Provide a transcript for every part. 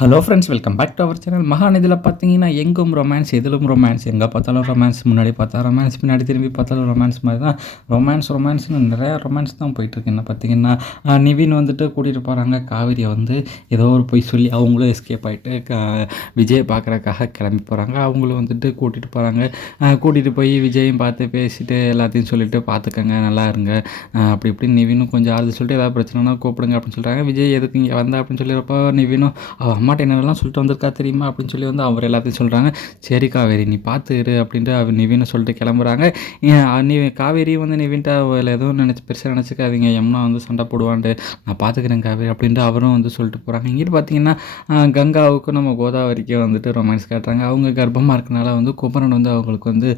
Hello friends, welcome back to our channel. மகான் இதில் பார்த்தீங்கன்னா எங்கும் ரொமான்ஸ், எதிலும் ரொமான்ஸ், எங்கே பார்த்தாலும் ரொமான்ஸ், முன்னாடி பார்த்தா ரொமான்ஸ், பின்னாடி திரும்பி பார்த்தாலும் ரொமான்ஸ் மாதிரி தான். ரொமான்ஸ்னு நிறையா ரொமான்ஸ் தான் போயிட்டுருக்கு. என்ன பார்த்தீங்கன்னா நிவின் வந்துட்டு கூட்டிகிட்டு போகிறாங்க காவேரியை வந்து ஏதோ ஒரு பொய் சொல்லி அவங்களும் எஸ்கேப் ஆகிட்டு விஜயை பார்க்குறக்காக கிளம்பி போகிறாங்க. அவங்களும் வந்துட்டு கூட்டிகிட்டு போகிறாங்க. கூட்டிகிட்டு போய் விஜயும் பார்த்து பேசிட்டு எல்லாத்தையும் சொல்லிவிட்டு பார்த்துக்கங்க, நல்லா இருங்க அப்படி இப்படின்னு நிவினும் கொஞ்சம் ஆறுதல் சொல்லிட்டு ஏதாவது பிரச்சனைனா கூப்பிடுங்க அப்படின்னு சொல்கிறாங்க. விஜய் எதுக்கு இங்கே வந்தா அப்படின்னு சொல்லியிருப்போ நிவினும் அம்மாட்ட என்னெல்லாம் சொல்லிட்டு வந்திருக்கா தெரியுமா அப்படின்னு சொல்லி வந்து அவர் எல்லாத்தையும் சொல்கிறாங்க. சரி காவேரி நீ பார்த்து இரு அப்படின்ட்டு அவர் நிவினை சொல்லிட்டு கிளம்புறாங்க. நீ காவேரி வந்து நிவின்ட்ட எதுவும் பெருசாக நினச்சிக்காதீங்க, யமுனா வந்து சண்டை போடுவான்ட்டு, நான் பார்த்துக்கிறேன் காவேரி அப்படின்ட்டு அவரும் வந்து சொல்லிட்டு போகிறாங்க. இங்கிட்டு பார்த்தீங்கன்னா கங்காவுக்கும் நம்ம கோதாவரிக்கும் வந்துட்டு ரொமான்ஸ் காட்டுறாங்க. அவங்க கர்ப்பமாக இருக்கனால வந்து குமரன் வந்து அவங்களுக்கு வந்து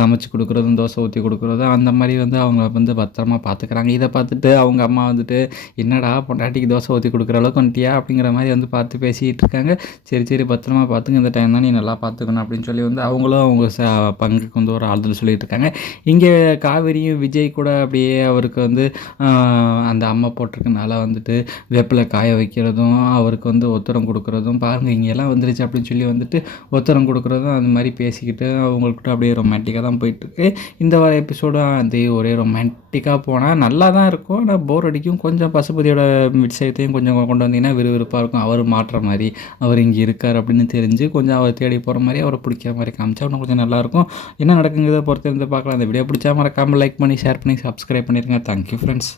சமைச்சு கொடுக்குறதும் தோசை ஊற்றி கொடுக்குறதும் அந்த மாதிரி வந்து அவங்க வந்து பத்திரமா பார்த்துக்கிறாங்க. இதை பார்த்துட்டு அவங்க அம்மா வந்துட்டு என்னடா பொண்டாட்டிக்கு தோசை ஊற்றி கொடுக்குற அளவுக்கு வந்துட்டியா அப்படிங்கிற மாதிரி வந்து பார்த்து பேசிகிட்டு இருக்காங்க. சரி பத்திரமா பார்த்துங்க, இந்த டைம் தான் நீ நல்லா பார்த்துக்கணும் அப்படின்னு சொல்லி வந்து அவங்களும் அவங்க பங்குக்கு வந்து ஒரு ஆறுதல் சொல்லிட்டு இருக்காங்க. இங்கே காவேரியும் விஜய் கூட அப்படியே அவருக்கு வந்து அந்த அம்மா போட்டிருக்கனால வந்துட்டு வேப்பிலை காய வைக்கிறதும் அவருக்கு வந்து ஒத்தரம் கொடுக்குறதும் பாருங்கள் இங்கெல்லாம் வந்துருச்சு அப்படின்னு சொல்லி வந்துட்டு ஒத்தரம் கொடுக்குறதும் அந்த மாதிரி பேசிக்கிட்டு அவங்கள்கிட்ட அப்படியே ரொமான்டிக்காக தான் போயிட்டுருக்கு. இந்த வார எபிசோடும் அது ஒரே ரொமான்டிக்காக போனால் நல்லா தான் இருக்கும். ஆனால் போர் அடிக்கும். கொஞ்சம் பசுபதியோட விஷயத்தையும் கொஞ்சம் கொண்டு வந்தீங்கன்னா விறுவிறுப்பாக இருக்கும். அவர் மாற்ற மாதிரி அவர் இங்கே இருக்கார் அப்படின்னு தெரிஞ்சு கொஞ்சம் அவர் தேடி போகிற மாதிரி அவரை பிடிக்கிற மாதிரி காமிச்சா இன்னும் கொஞ்சம் நல்லாயிருக்கும். என்ன நடக்குங்கிறத பொறுத்து இருந்து பார்க்கலாம். அந்த வீடியோ பிடிச்சா மறக்காமல் லைக் பண்ணி ஷேர் பண்ணி சப்ஸ்கிரைப் பண்ணிடுங்க. Thank you friends.